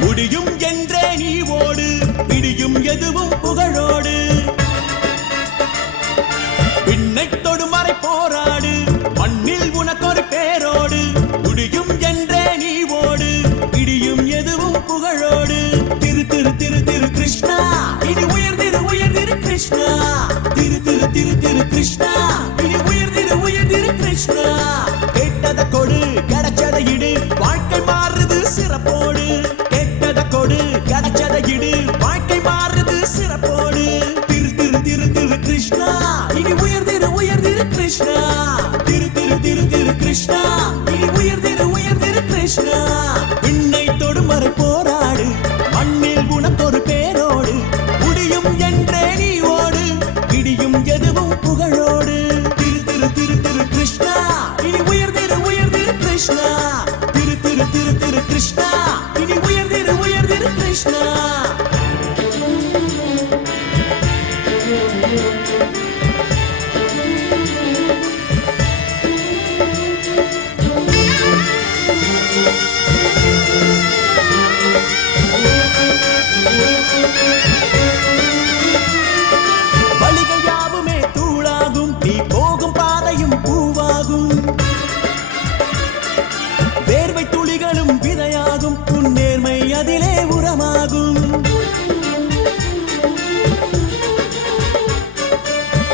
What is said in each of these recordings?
முடியும் என்றே நீ ஓடு விடியும் எதுவும் புகழோடு. பின்னை தொடுமறை போராடு மண்ணில் உனக்கொரு பேரோடு. முடியும் என்றே நீ ஓடு விடியும் எதுவும் புகழோடு. திரு திரு திரு திரு கிருஷ்ணா இனி உயர்ந்திரு உயர்ந்திரு கிருஷ்ணா. திரு திரு திரு திரு கிருஷ்ணா கிருஷ்ணா திரு திரு திரு திரு கிருஷ்ணா நீ உயர் திரு உயர்ந்திரு திரு கிருஷ்ணா விண்ணை தொடுமறை போராடு. மண்ணில் குணத்தொரு பேரோடு. முடியும் என்றே நீ ஓடு. இடியும் எதுவும் புகழோடு. திரு திரு திரு திரு கிருஷ்ணா இனி உயர்ந்திரு திரு கிருஷ்ணா திரு திரு திரு திரு கிருஷ்ணா இனி உயர்ந்திரு திரு கிருஷ்ணா வழிகள் யாவுமே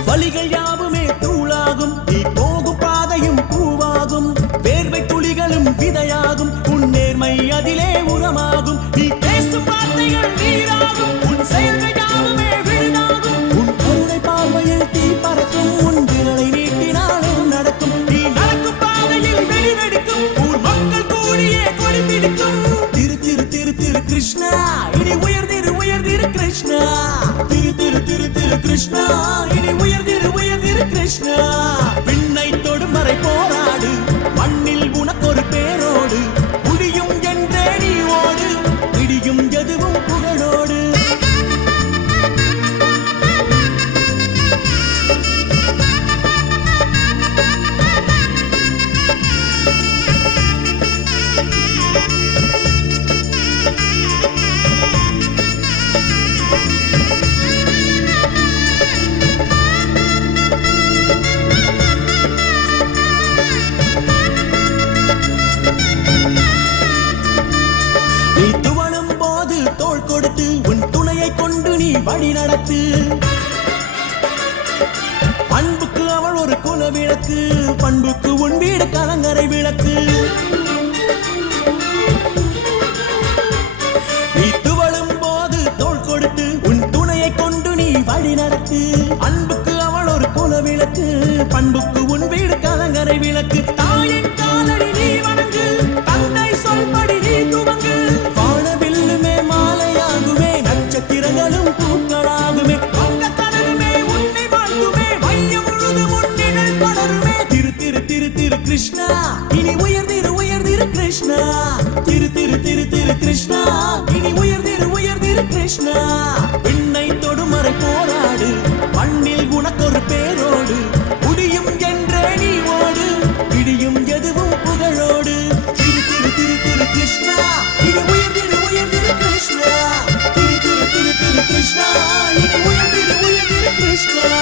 வழிகள் யாவுமே தூளாகும். நீ போகும் பாதையும் பூவாகும். வேர்வை துளிகளும் விதையாகும். கிருஷ்ணா இனி உயர்ந்திரு உயர்ந்திரு கிருஷ்ணா. திரு திரு திரு திரு கிருஷ்ணா இனி உயர்ந்திரு உயர்ந்திரு கிருஷ்ணா. வழி நடத்து. அன்புக்கு அவள் ஒரு குல விளக்கு பண்புக்கு உன் வீடு கலங்கரை விளக்கு. நீ துவளும் போது தோல் கொடுத்து உன் துணையை கொண்டு நீ வழி நடத்து. அன்புக்கு அவள் ஒரு குல விளக்கு பண்புக்கு கிருஷ்ணா. இனி உயர்ந்திரு உயர்ந்திரு கிருஷ்ணா. திரு திரு திரு திரு கிருஷ்ணா. இனி உயர்ந்திரு உயர்ந்திரு கிருஷ்ணா. விண்ணை தொடுமறை போராடு. மண்ணில் உனக்கொரு பேரோடு. முடியும் என்றே நீ ஓடு. இடியும் எதுவும் புகழோடு. திரு திரு திரு திரு கிருஷ்ணா. இனி உயர்ந்திரு உயர்ந்திரு கிருஷ்ணா. திரு திரு திரு திரு கிருஷ்ணா. இனி உயர்ந்திரு உயர்ந்திரு கிருஷ்ணா.